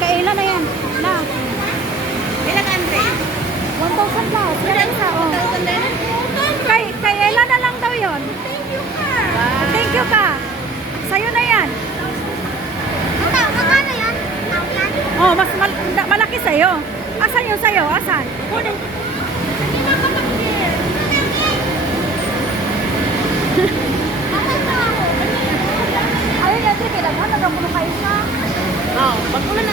kailan na yan? Na. Ilang ante? 1,000 plus. Yan isa, oh. 1,000 din? Kay Ella na lang daw yun. Thank you ka. Thank you ka. Sa'yo na yan. Magkano yan? Oh, mas malaki sa'yo. Asan yung sa'yo? Asan? Kunin. Hindi na ako nakikita. Ayun yan, Tri. Kailangan nagkapuno kayo sa... Oh, pag ulan na